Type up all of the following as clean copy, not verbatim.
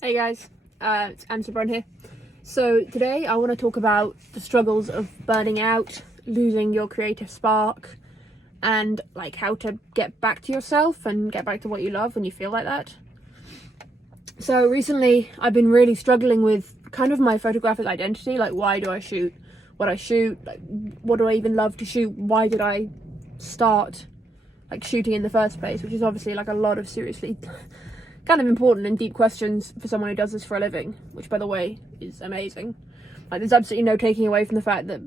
Hey guys, it's Amber here. So today I want to talk about the struggles of burning out, losing your creative spark, and like how to get back to yourself and get back to what you love when you feel like that. So recently I've been really struggling with kind of my photographic identity, like why do I shoot what I shoot, like what do I even love to shoot, why did I start like shooting in the first place, which is obviously like a lot of seriously kind of important and deep questions for someone who does this for a living, which by the way is amazing. Like there's absolutely no taking away from the fact that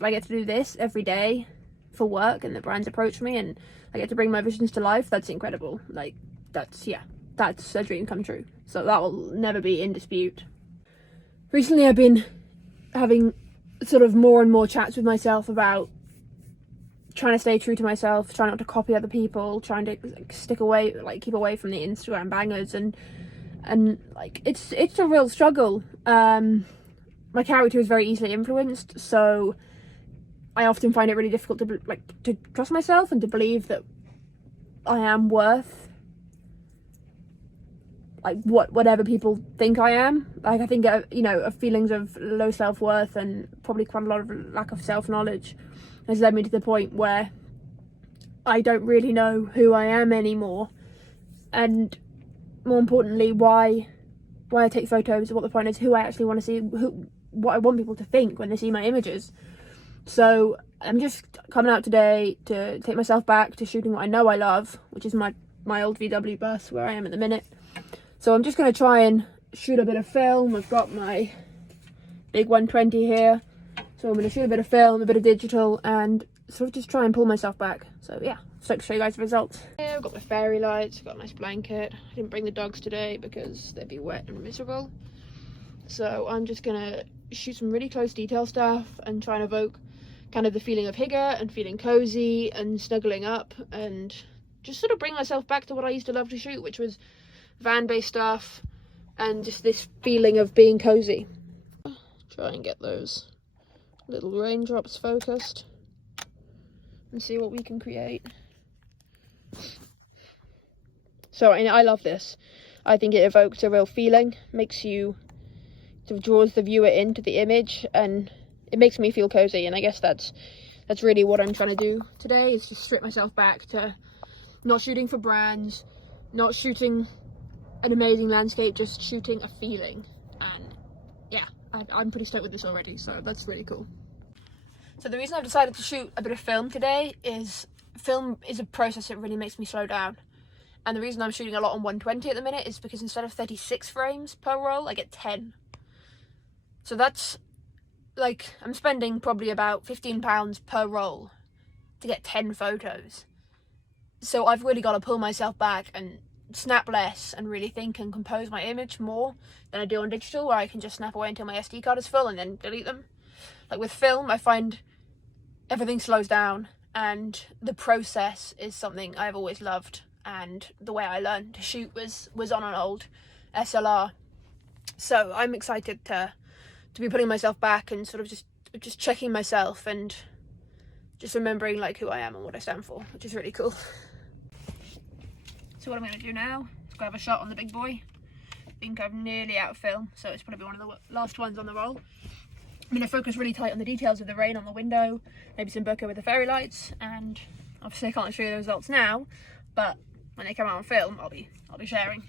I get to do this every day for work and the brands approach me and I get to bring my visions to life. That's incredible. Like that's a dream come true. So that will never be in dispute. Recently I've been having sort of more and more chats with myself about trying to stay true to myself, trying not to copy other people, trying to keep away from the Instagram bangers, and like it's a real struggle. My character is very easily influenced, so I often find it really difficult to trust myself and to believe that I am worth like whatever people think I am. Like I think of feelings of low self-worth and probably quite a lot of lack of self-knowledge has led me to the point where I don't really know who I am anymore, and more importantly why I take photos, what the point is, who I actually want to see, what I want people to think when they see my images. So I'm just coming out today to take myself back to shooting what I know I love, which is my old VW bus where I am at the minute. So I'm just going to try and shoot a bit of film. I've got my big 120 here. So I'm going to shoot a bit of film, a bit of digital, and sort of just try and pull myself back. So yeah, stoked to show you guys the results. Yeah, I've got my fairy lights, I've got a nice blanket. I didn't bring the dogs today because they'd be wet and miserable. So I'm just going to shoot some really close detail stuff and try and evoke kind of the feeling of hygge and feeling cozy and snuggling up and just sort of bring myself back to what I used to love to shoot, which was van-based stuff and just this feeling of being cozy. Try and get those little raindrops focused and see what we can create. So I love this. I think it evokes a real feeling, makes you sort of draws the viewer into the image, and it makes me feel cozy. And I guess that's really what I'm trying to do today, is just strip myself back to not shooting for brands, not shooting an amazing landscape, just shooting a feeling. And yeah, I'm pretty stoked with this already, so that's really cool. So the reason I've decided to shoot a bit of film today is film is a process that really makes me slow down. And the reason I'm shooting a lot on 120 at the minute is because instead of 36 frames per roll, I get 10. So that's like, I'm spending probably about £15 per roll to get 10 photos. So I've really got to pull myself back and snap less and really think and compose my image more than I do on digital, where I can just snap away until my SD card is full and then delete them. Like with film, I find everything slows down, and the process is something I've always loved, and the way I learned to shoot was on an old SLR. So I'm excited to be putting myself back and sort of just checking myself and just remembering like who I am and what I stand for, which is really cool. So what I'm going to do now is grab a shot on the big boy. I think I'm nearly out of film, so it's probably one of the last ones on the roll. I'm going to focus really tight on the details of the rain on the window, maybe some bokeh with the fairy lights, and obviously I can't show you the results now, but when they come out on film, I'll be sharing.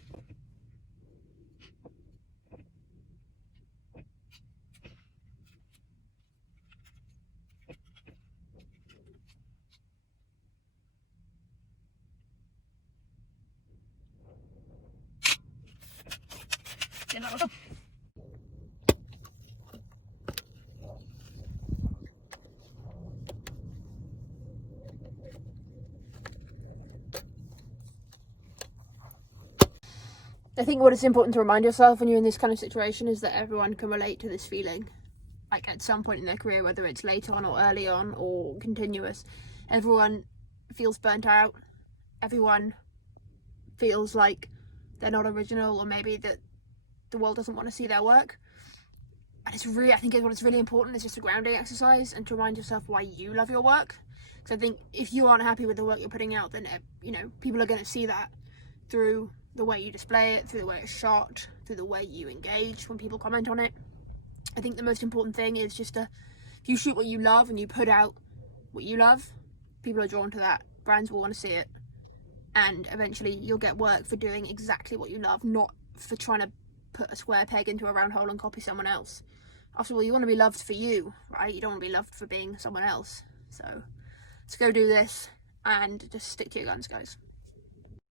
I think what is important to remind yourself when you're in this kind of situation is that everyone can relate to this feeling. Like at some point in their career, whether it's late on or early on or continuous, everyone feels burnt out. Everyone feels like they're not original, or maybe that the world doesn't want to see their work. And I think what's really important is just a grounding exercise and to remind yourself why you love your work. Because I think if you aren't happy with the work you're putting out, then people are going to see that through the way you display it, through the way it's shot, through the way you engage when people comment on it. I think the most important thing is just if you shoot what you love and you put out what you love, people are drawn to that. Brands will want to see it. And eventually you'll get work for doing exactly what you love, not for trying to put a square peg into a round hole and copy someone else. After all, you want to be loved for you, right? You don't want to be loved for being someone else. So let's go do this and just stick to your guns, guys.